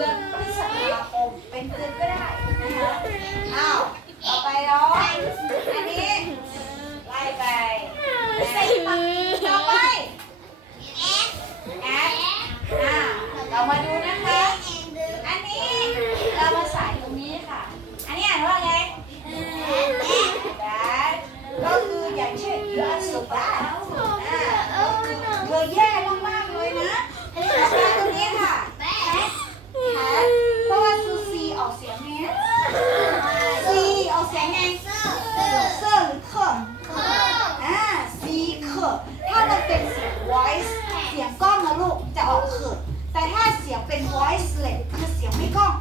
ดือนพฤษภาคมเป็นเดือนก็ได้นะคะอ้าวต่อไปเนาะอันนี้ไล่ไปต่อไปแอดอ่าเรามาดูนะคะ อันนี้เรามาใส่ตรงนี้ค่ะ อันนี้อ่านว่าไงแบก็คืออย่างเช่น you are so bad าเธอแย่มากๆเลยนะใส่ตรงนี้ค่ะ แบด เพราะว่าซูซีออกเสียงไงซีออกเสียงไงเซิร์หรือเคอร์อ่าซีเคอร์ถ้ามันเป็นเสียง voice เสียงกล้องนะลูกจะออกเขินแต่ถ้าเสียงเป็น voice เลยคือเสียงไม่กล้อง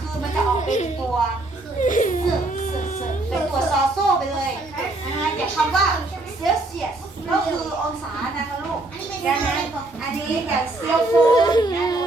คือมันจะออกเป็นตัวเสือเสือเสือเป็นตัวซอโซ่ไปเลยอ่าะแต่คำว่าเสียเสียก็คือองศานะคะลูกดังนั้นอันนี้อย่างเซียโฟนนะ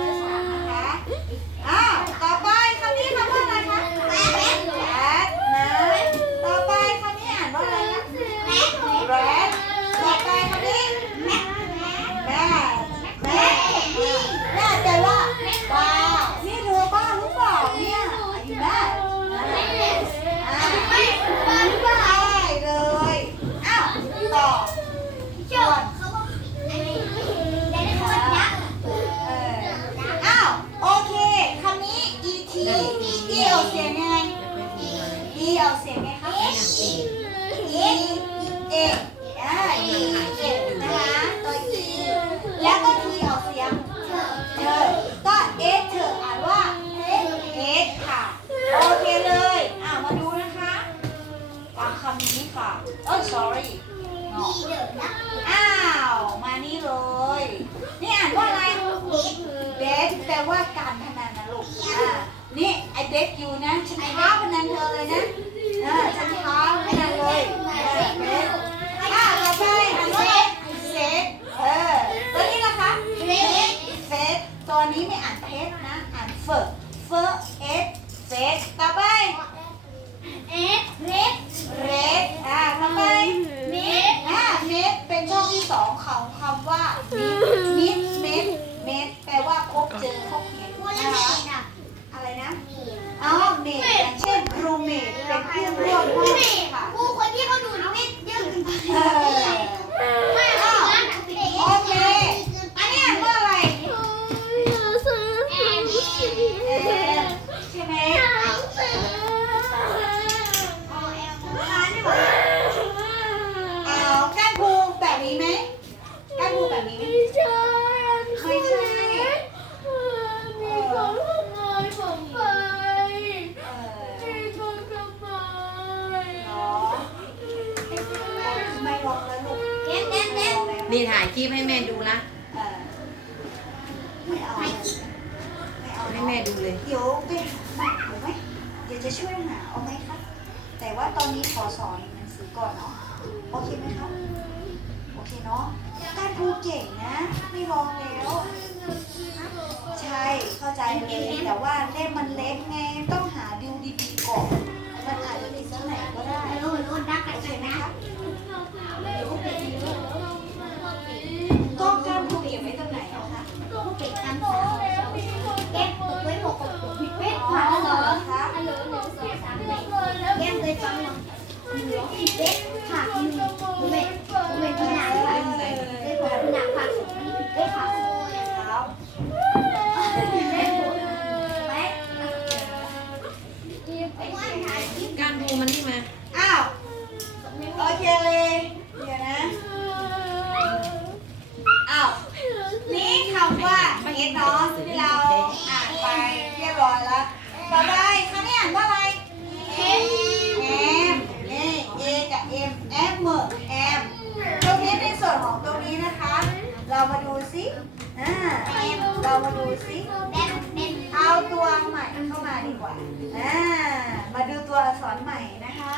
คลิปให้แม่ดูนะ สิเอาตัวใหม่เข้ามาดีกว่าอ่ามาดูตัวอักษรใหม่นะคะ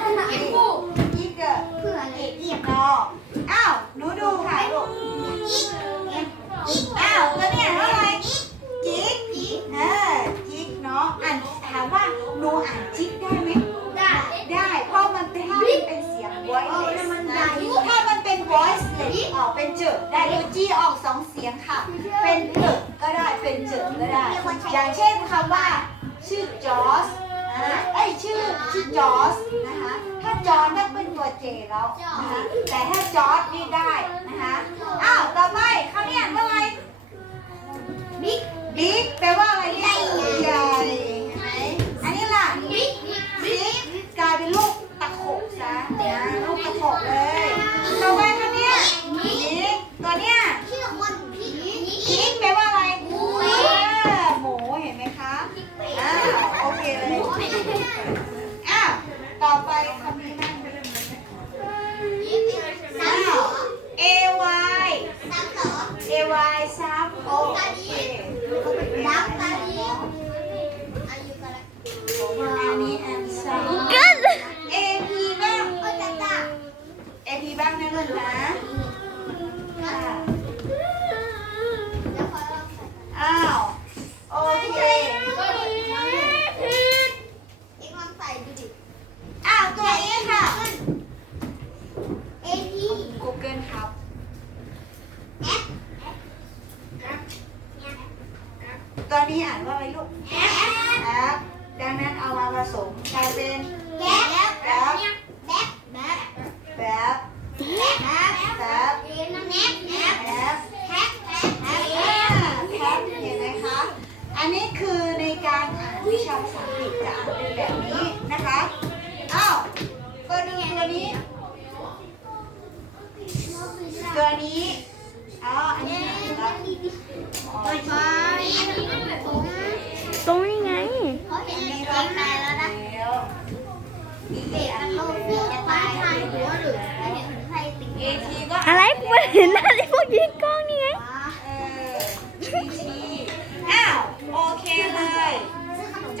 เกิดอีกเกิดเพื่อเรียบเนาะอ้าวหนูดูค่ะลูกอีกอีกอ้าวตัวเนี้ยเท่าไหร่จิกเออจิกเนาะอ่านถามว่าหนูอ่านจิกได้ไหมได้ได้เพราะมันเป็นถ้ามันเป็นเสียง voiceless นะถ้ามันเป็น voiceless ออกเป็นเจิดได้ดูจีออกสองเสียงค่ะ เป็นเจิดก็ได้เป็นเจิดก็ได้ อย่างเช่นคำว่า ชื่อจอส อ่าเอ้ยชื่อชื่อจอสนะคะถ้าจอสนั่นเป็นตัวเจแล้วนะคะแต่ถ้าจอสนี่ได้นะคะอ้าวต่อไปคำนี้อ่านว่าอะไร บิ๊ก บิ๊กแปลว่าอะไรเนี่ยใหญ่เห็นไหมอันนี้ล่ะ บิ๊ก บิ๊กกลายเป็นลูกตะขบซะนะลูกตะขบเลยต่อไปคำเนี้ยบิ๊กตัวเนี้ย ชื่อคนพี่ บิ๊กแปลว่าอะไรหมูหมูเห็นไหมคะอ้าวโอเคเลยอ้าวต่อไปคำนี้นั่งอ้าว A Y A Y ซ้ำโอเค รักกันดี อันนี้อันซ้ำ กัน A P บ้าง ก็จะจ้า A P บ้างนะลูกนะค่ะ แล้วพอเรา อ้าวโอเค เอ็งลองใส่ดูดิ อ้าวตัวนี้ค่ะ เอพี Google ครับ แอป ตัวนี้อ่านว่าอะไรลูก แอป แอปดังนั้นเอามาผสมกลายเป็น แก๊ปแก๊ปแก๊ปแก๊ป แบบ แก๊ป แบบ เรียนนะแก๊ปแก๊ป แอป แก๊ปแก๊ปแก๊ป อ่าแคปเห็นไหมคะ อันนี้คือในการอ่านวิชาภาษาอังกฤษจะอ่านเป็นแบบนี้นะคะ อ้าวตัวนี้ตัวนี้ ตัวนี้ อ๋อ อันนี้อ่านแล้วอ๋อ ไปไปอันนี้มันแบบผม ตรงนี้ไง เขาเห็นในเกมในแล้วนะ แล้ว เด็กมันโลกพี่จะตายหายหัวหรือไม่เห็นใครติด เอทีก็ อะไรกูไม่เห็นหน้าที่พวกยิงกล้องนี่ไง เออทีทีอ้าว โอเคเลย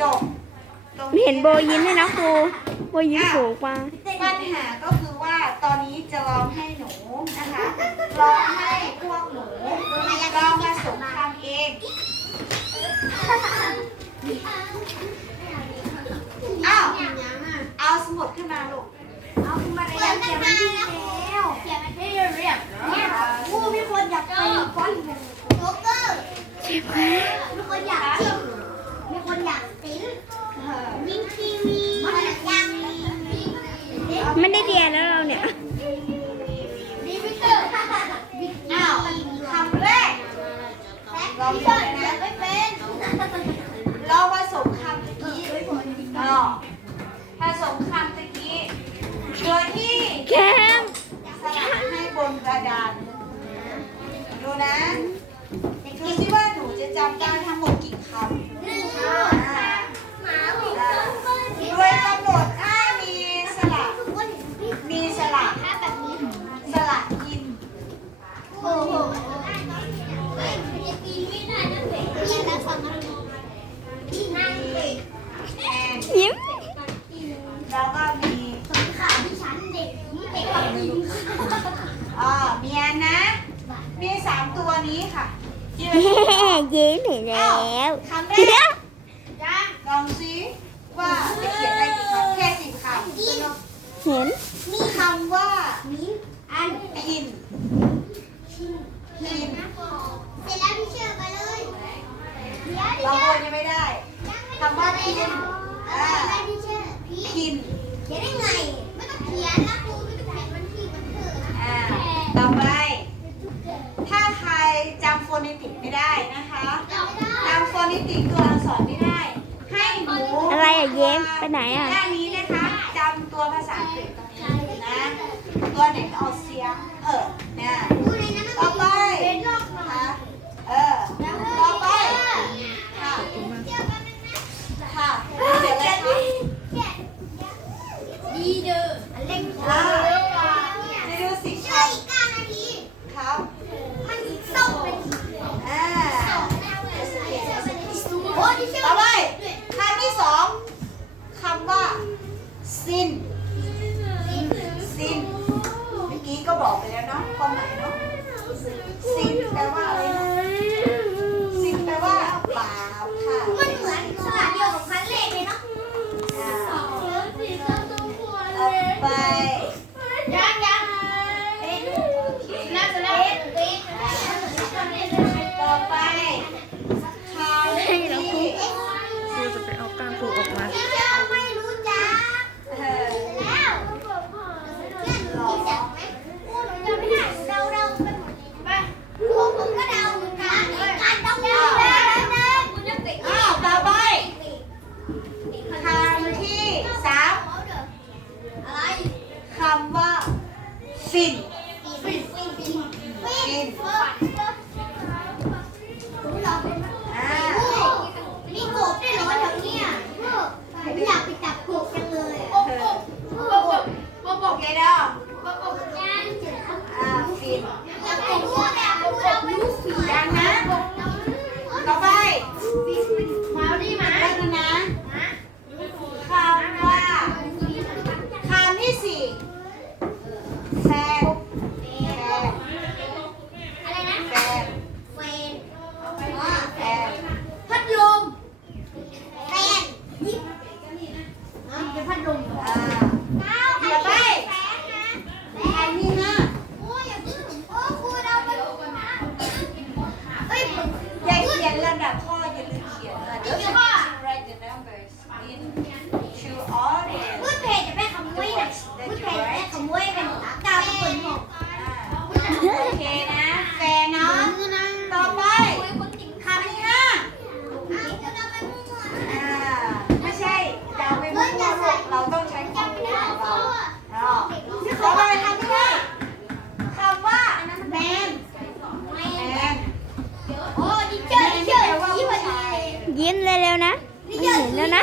จบตรงเห็นโบยิ้มด้วยนะครูโบยิ้มสูงกว่าปัญหาก็คือว่าตอนนี้จะลองให้หนูนะคะลองให้พวกหนูลองมาสมคำเองอ้าวเอาสมุดขึ้นมาลูกเอาคุณมาเรียนเขียนมันที่แล้วเขียนมันที่เรียบเนี่ยผู้มีคนอยากเป็นฟอนต์โจ๊กเกอร์มีคนอยากจิ้มมี คนอยากติ้งวิ่งทีวีมันอยากยังไม่ได้เรียนแล้วเราเนี่ยดีพิเตอร์อ้าวคำแรกลองเปิดนะไม่เป็นเราผสมคำตะกี้อ๋อผสมคำตะกี้โดยที่แคมสลักให้บนกระดานดูนะดูสิว่าหนูจะจำได้ทั้งหมด เราโวนยังไม่ได้คำว่าพินอ่ากินเขียนได้ไง ไม่ต้องเขียนนะครูไม่ต้องเขียนวันพี่มันเกิอ่าต่อไป ถ้าใครจำโฟนิติกไม่ได้นะคะจำโฟนิติกตัวอักษรไม่ได้ ให้หนูอะไรอะเย้มไปไหนอะหน้านี้นะคะจำตัวภาษาอังกฤษตรงนี้นะ ตัวไหนออกเสียงเออน่ะ ค่ดีเดอร์เล่นค่ะดีดอสิใช่การนาทีครับมันส่งเป็อ่าต่อไปคำที่สองคำว่าสินสินเมื่อกี้ก็บอกไปแล้วเนาะความหมายเนาะสินแปลว่าอะไร Daddy. ยิ้มเร็วๆนะไม่เห็นแล้วนะ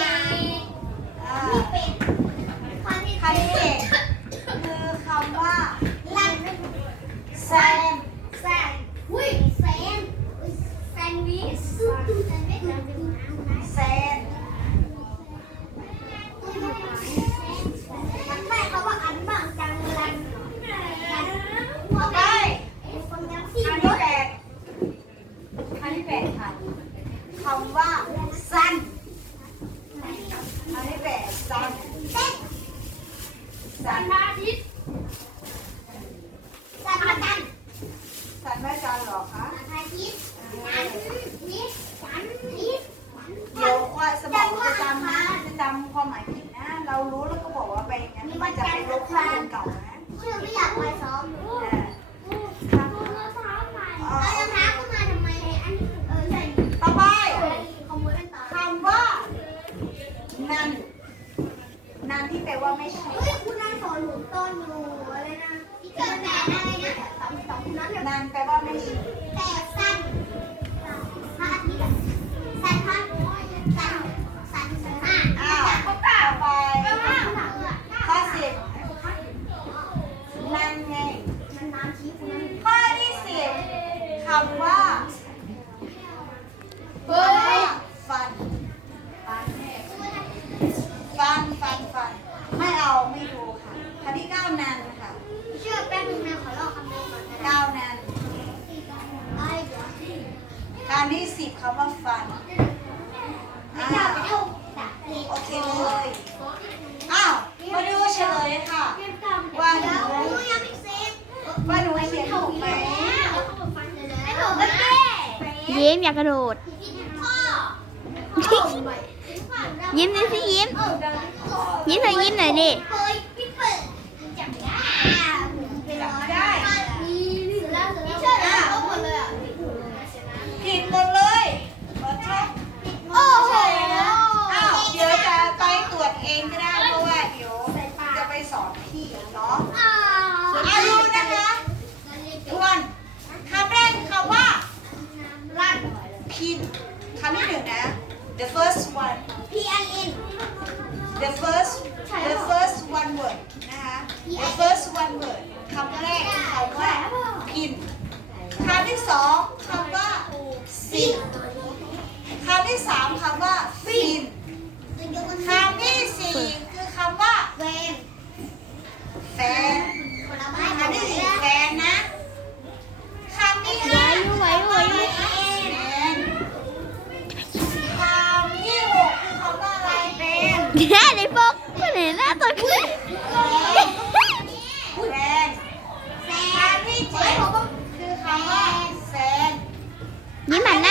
Sale. เดี๋ยวว่าสมองจะจำนะจะจำความหมายผิดนะ เรารู้แล้วก็บอกว่าไปอย่างนั้มันจะไปลบข้อมูลเก่านะต่อไปคำว่า นั่น นั่นที่แปลว่าไม่ใช่คุณนายสอนหนูต้นอยู่ นางแต่ว่าไม่มี ยิ้มอยากกระโดด ยิ้มหน่อยสิยิ้ม ยิ้มหน่อยยิ้มหน่อยดิำที่หนึ่งนะ the first one พี่อั the first the first one word นะคะ the first one word คำแรกคำว่ากินคำที่สองคำว่า sit คำที่สามคำว่า fin คำที่สี่คือคำว่า fan แฟน แน่ในพวกคนไหนหน้าตกในนที่คือนยิ้มหันหน้า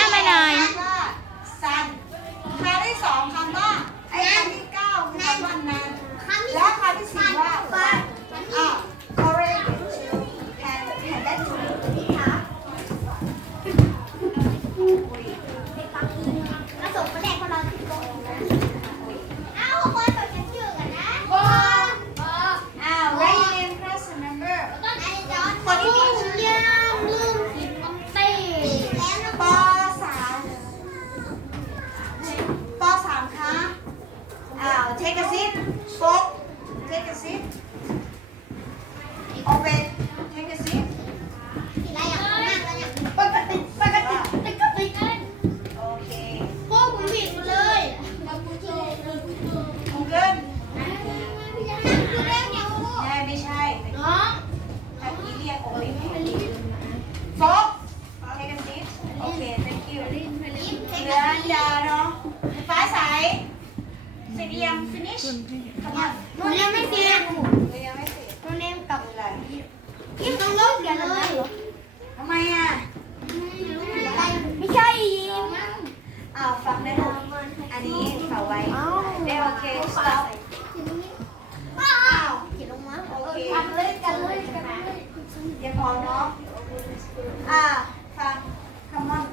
านยาเนาะฟ้าใสเสร็ยัง finish ขมอนหนูเรีไม่เสร็จหนูยังไม่เสร็จหนูเรีกลับอะไรยิ่งต้องลบอย่าเลยทำไมอะไม่ใช่ยิงอ้าวฟังได้ลูกอันนี้ฝากไว้ได้โอเค stop อ้าวโอเคยังพอเนาะอ่าฟัง come on